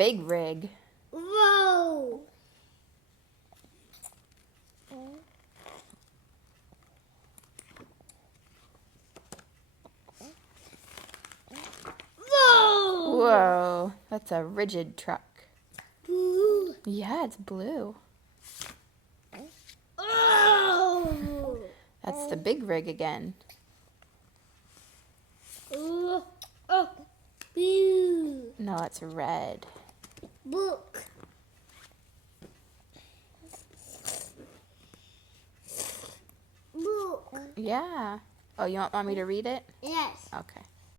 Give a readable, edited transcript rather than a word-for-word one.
big rig. Whoa! Whoa! Whoa, that's a rigid truck. Blue. Yeah, it's blue. Oh! That's the big rig again. Oh! Blue. No, it's red. Book. Book. Yeah. Oh, you want me to read it? Yes. Okay.